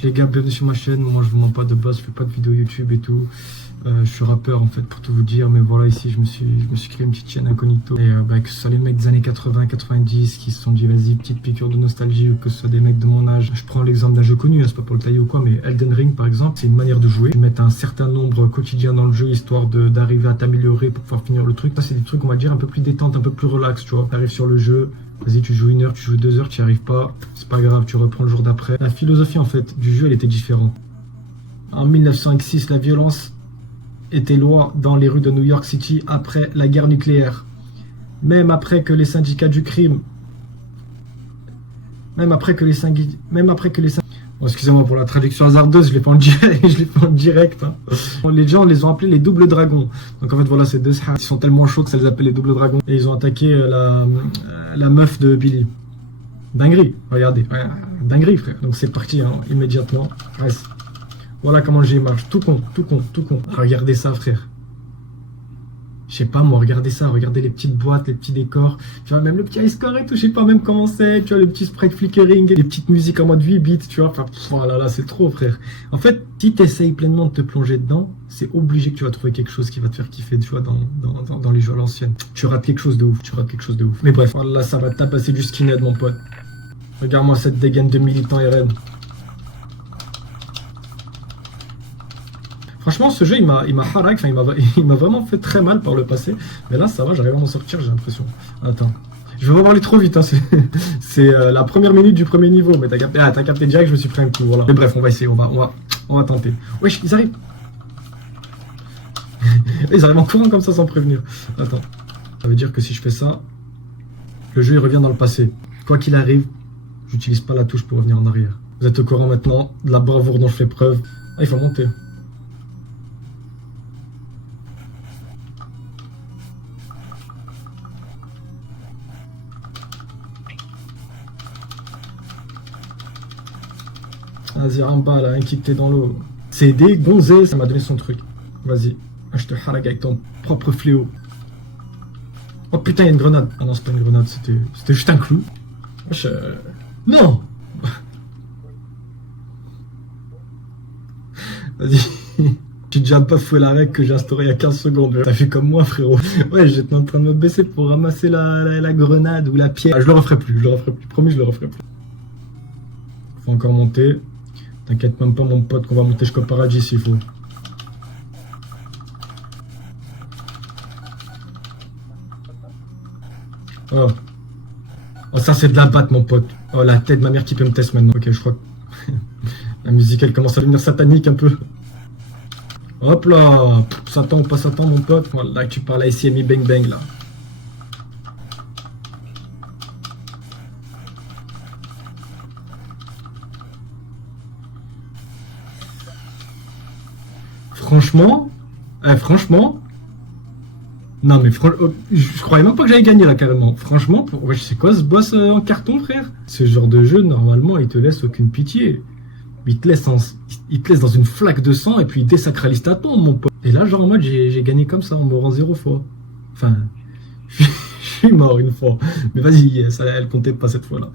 Les gars, bienvenue sur ma chaîne. Moi, je vous mens pas de base, je fais pas de vidéos YouTube et tout. Je suis rappeur en fait, pour tout vous dire. Mais voilà, ici, je me suis créé une petite chaîne incognito. Et que ce soit les mecs des années 80, 90 qui se sont dit vas-y, petite piqûre de nostalgie, ou que ce soit des mecs de mon âge. Je prends l'exemple d'un jeu connu, hein, c'est pas pour le tailler ou quoi, mais Elden Ring par exemple, c'est une manière de jouer. Tu mets un certain nombre quotidien dans le jeu histoire d'arriver à t'améliorer pour pouvoir finir le truc. Ça, c'est des trucs, on va dire, un peu plus détente, un peu plus relax, tu vois. T'arrives sur le jeu. Vas-y, tu joues 1 heure, tu joues 2 heures, tu n'y arrives pas, c'est pas grave, tu reprends le jour d'après. La philosophie en fait du jeu, elle était différente. En 1906, la violence était loi dans les rues de New York City après la guerre nucléaire. Même après que les syndicats du crime, Bon, excusez-moi pour la traduction hasardeuse, je l'ai pas en direct, hein. Les gens les ont appelés les doubles dragons. Donc en fait voilà, ces deux sahars, ils sont tellement chauds que ça les appelle les doubles dragons. Et ils ont attaqué la meuf de Billy. Dinguerie, regardez, ouais, dinguerie frère. Donc c'est parti hein, immédiatement. Reste. Voilà comment le jeu marche. Tout con. Regardez ça frère. Je sais pas moi, regardez ça, regardez les petites boîtes, les petits décors, tu vois, même le petit ice score et tout, je sais pas même comment c'est, tu vois, le petit sprite flickering, les petites musiques en mode 8 bits, tu vois, enfin, voilà, là, c'est trop, frère. En fait, si tu essayes pleinement de te plonger dedans, c'est obligé que tu vas trouver quelque chose qui va te faire kiffer, tu vois, dans les jeux à l'ancienne. Tu rates quelque chose de ouf, Mais bref, voilà, ça va tabasser du skinhead, mon pote. Regarde-moi cette dégaine de militant RN. Franchement, ce jeu, il m'a harak, enfin, il m'a vraiment fait très mal par le passé. Mais là, ça va, j'arrive à m'en sortir, j'ai l'impression. Attends. Je vais pas parler trop vite, hein. C'est la première minute du premier niveau. Mais t'as capté direct, je me suis pris un coup, voilà. Mais bref, on va essayer, on va tenter. Wesh, ils arrivent. Ils arrivent en courant comme ça sans prévenir. Attends. Ça veut dire que si je fais ça, le jeu, il revient dans le passé. Quoi qu'il arrive, j'utilise pas la touche pour revenir en arrière. Vous êtes au courant maintenant de la bravoure dont je fais preuve. Ah, il faut monter. Vas-y, Ramba, là, un qui t'es dans l'eau. C'est des gonzesses, ça m'a donné son truc. Vas-y, je te harak avec ton propre fléau. Oh putain, il y a une grenade. Ah non, c'est pas une grenade, c'était juste un clou. Non. Vas-y. J'ai déjà pas foué la règle que j'ai instaurée il y a 15 secondes. T'as fait comme moi, frérot. Ouais, j'étais en train de me baisser pour ramasser la grenade ou la pierre. Ah, je le referai plus. Promis, je le referai plus. Faut encore monter. T'inquiète même pas, mon pote, qu'on va monter jusqu'au paradis s'il faut. Oh. Oh, ça c'est de la batte, mon pote. Oh, la tête de ma mère qui peut me tester maintenant. Ok, je crois que la musique elle commence à devenir satanique un peu. Hop là. Satan ou pas Satan, mon pote. Voilà, tu parles à ICMI Bang Bang là. Franchement, non mais je croyais même pas que j'allais gagner là carrément. Franchement, ouais, c'est quoi ce boss en carton, frère? Ce genre de jeu, normalement, il te laisse aucune pitié. Il te laisse dans une flaque de sang et puis il désacralise ta tombe, mon pote. Et là, genre en mode, j'ai gagné comme ça en mourant 0 fois. Enfin, je suis mort une fois. Mais vas-y, elle comptait pas cette fois-là.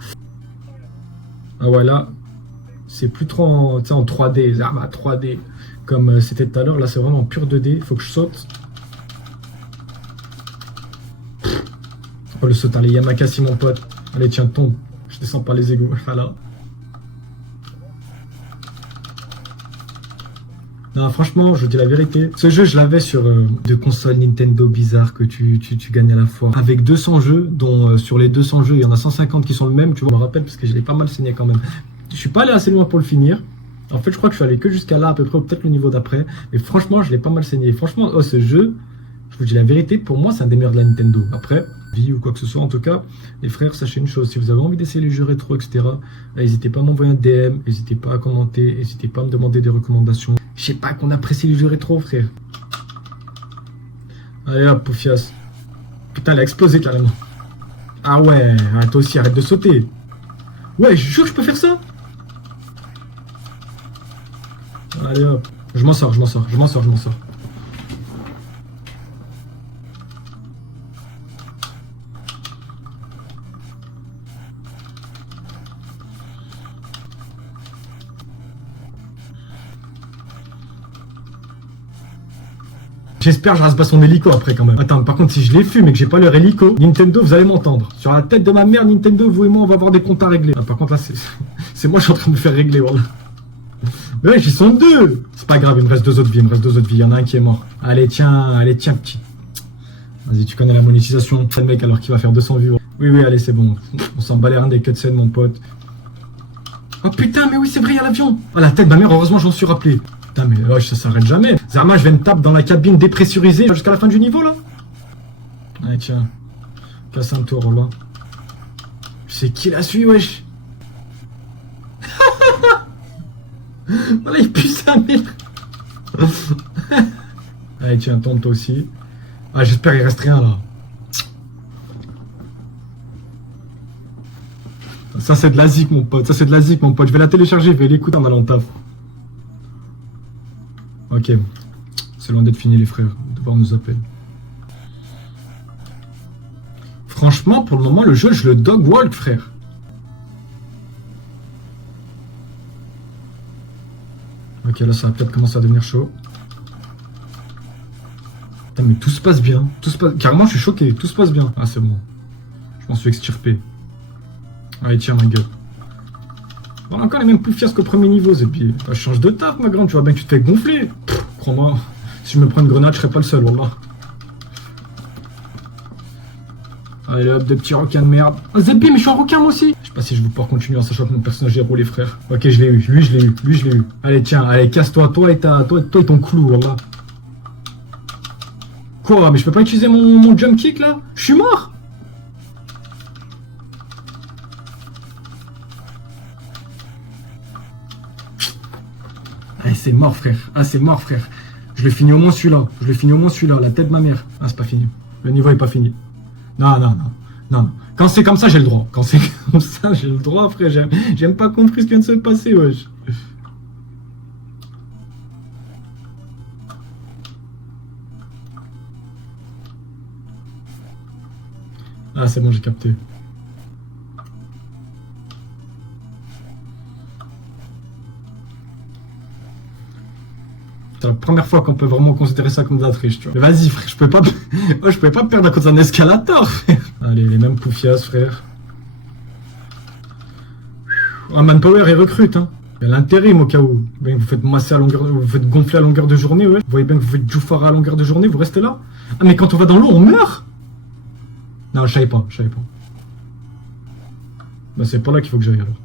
Ah ouais, là, c'est plus trop en 3D, ah bah 3D. Comme c'était tout à l'heure, là c'est vraiment en pur 2D, faut que je saute. Oh le saut, allez Yamakasi mon pote. Allez tiens, tombe, je descends par les égouts, voilà. Non franchement, je vous dis la vérité, ce jeu je l'avais sur de consoles Nintendo bizarres que tu gagnes à la fois. Avec 200 jeux, dont sur les 200 jeux, il y en a 150 qui sont le même, tu vois, je me rappelle parce que je l'ai pas mal saigné quand même. Je suis pas allé assez loin pour le finir. En fait, je crois que je suis allé que jusqu'à là, à peu près, ou peut-être le niveau d'après. Mais franchement, je l'ai pas mal saigné. Franchement, oh, ce jeu, je vous dis la vérité, pour moi, c'est un des meilleurs de la Nintendo. Après, vie ou quoi que ce soit, en tout cas, les frères, sachez une chose. Si vous avez envie d'essayer les jeux rétro, etc., n'hésitez pas à m'envoyer un DM, n'hésitez pas à commenter, n'hésitez pas à me demander des recommandations. Je sais pas qu'on apprécie les jeux rétro, frère. Allez hop, Poufias. Putain, elle a explosé carrément. Ah ouais, toi aussi, arrête de sauter. Ouais, je jure que je peux faire ça. Allez hop, je m'en sors. J'espère que je rase pas son hélico après quand même. Attends, par contre, si je les fume et que j'ai pas leur hélico, Nintendo, vous allez m'entendre. Sur la tête de ma mère, Nintendo, vous et moi, on va avoir des comptes à régler. Ah, par contre, là, c'est moi, je suis en train de me faire régler, voilà. Mais ouais, j'y sont deux. C'est pas grave, il me reste 2 autres vies, Il y en a un qui est mort. Allez, tiens, petit. Vas-y, tu connais la monétisation. C'est le mec alors qu'il va faire 200 vues. Oui, allez, c'est bon. On s'en bat les reins des cutscenes, mon pote. Oh putain, mais oui, c'est vrai, il y a l'avion. Oh, la tête de ma mère, heureusement, j'en suis rappelé. Putain, mais ça s'arrête jamais. Zerma, je vais me taper dans la cabine dépressurisée jusqu'à la fin du niveau, là. Allez, tiens. Casse un tour, là. Je sais qui la suit, wesh. Voilà, il pue sa mère. Allez, tiens, tente toi aussi. Ah, j'espère qu'il reste rien, là. Ça, c'est de la zik, mon pote. Je vais la télécharger, je vais l'écouter en allant taf. Ok. C'est loin d'être fini, les frères. Le devoir nous appelle. Franchement, pour le moment, le jeu, je le dog walk, frère. Ok, là, ça va peut-être commencer à devenir chaud. Putain, mais tout se passe bien. Carrément, je suis choqué. Tout se passe bien. Ah, c'est bon. Je m'en suis extirpé. Allez, tiens, ma gueule. On a encore les mêmes poufiasses qu'au premier niveau, Zépi. Je change de taf, ma grande. Tu vois bien que tu te fais gonfler. Crois-moi, si je me prends une grenade, je serai pas le seul, wallah. Allez, hop, des petits requins de merde. Oh, Zépi, mais je suis un requin, moi aussi. Je sais pas si je vais pouvoir continuer en sachant que mon personnage est roulé, frère. Ok, je l'ai eu. Lui, je l'ai eu. Allez, tiens, allez, casse-toi. Toi et ton clou, wallah. Quoi? Mais je peux pas utiliser mon jump kick, là? Je suis mort. Ah, c'est mort, frère. Je l'ai fini au moins celui-là. La tête de ma mère. Ah, c'est pas fini. Le niveau est pas fini. Non. Quand c'est comme ça, j'ai le droit. Frère. J'aime pas compris ce qui vient de se passer, wesh. Ah, c'est bon, j'ai capté. C'est la première fois qu'on peut vraiment considérer ça comme de la triche, tu vois. Mais vas-y, frère, je pouvais pas me perdre à cause d'un escalator, frère. Allez, les mêmes poufias, frère. Ah, Manpower, il recrute, hein. Il y a l'intérim au cas où. Bien, vous faites masser à longueur, vous faites gonfler à longueur de journée, ouais. Vous voyez bien que vous faites Jufara à longueur de journée, vous restez là. Ah, mais quand on va dans l'eau, on meurt. Non, je savais pas. Bah, c'est pas là qu'il faut que j'aille, alors.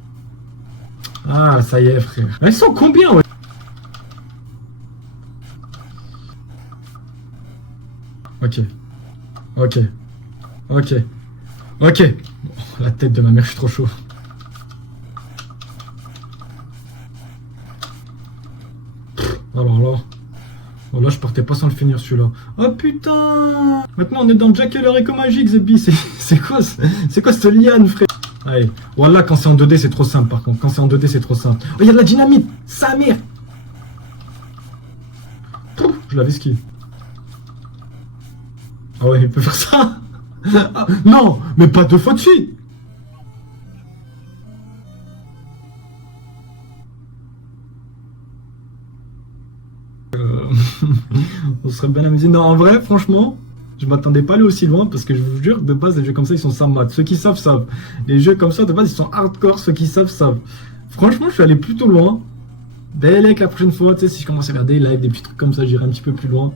Ah, ça y est, frère. Ils sont combien, ouais? Ok. Oh, la tête de ma mère, je suis trop chaud. Alors là. Oh là, je partais pas sans le finir celui-là. Oh putain! Maintenant, on est dans Jack et le Réco Magique, Zébi. C'est quoi cette liane, frère? Allez. Voilà, quand c'est en 2D, c'est trop simple, par contre. Oh, il y a de la dynamite! Sa mère! Je l'avais ski. Ah ouais, il peut faire ça. Ah, non, mais pas 2 fois de suite. On serait bien amusé. Non, en vrai, franchement, je m'attendais pas à aller aussi loin parce que je vous jure, de base, les jeux comme ça, ils sont samad. Ceux qui savent, savent. Les jeux comme ça, de base, ils sont hardcore. Ceux qui savent, savent. Franchement, je suis allé plutôt loin. Belle, la prochaine fois, tu sais, si je commence à faire des lives, des petits trucs comme ça, j'irai un petit peu plus loin.